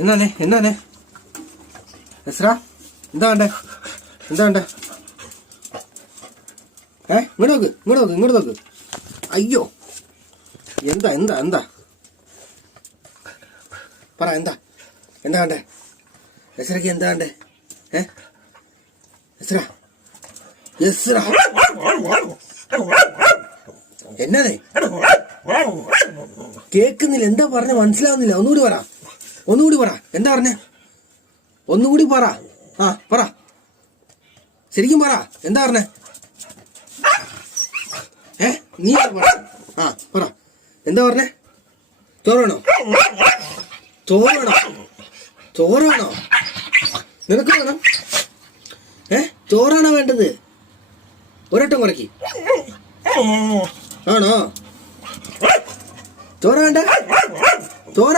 എന്നാണ് എസ്ര എന്താ വേണ്ടേ? ഇങ്ങോട്ട് നോക്ക്. അയ്യോ, എന്താ പറ, എന്താ വേണ്ടേ? എസ്രക്ക് എന്താ വേണ്ടേ? എസ്ര എന്നതേ കേക്കുന്നില്ല, എന്താ പറഞ്ഞ മനസ്സിലാവുന്നില്ല. ഒന്നുകൂടി പറ എന്താ പറഞ്ഞ? ഒന്നുകൂടി പറ. പറ, ശരിക്കും പറ, എന്താ പറഞ്ഞ? നീ പറ. പറ, എന്താ പറഞ്ഞേ? ചോറാണോ? നിനക്ക് വേണം? ചോറാണോ വേണ്ടത്? ഒരട്ടം കുറയ്ക്ക്. ആണോ? ചോറ വേണ്ട? ചോറ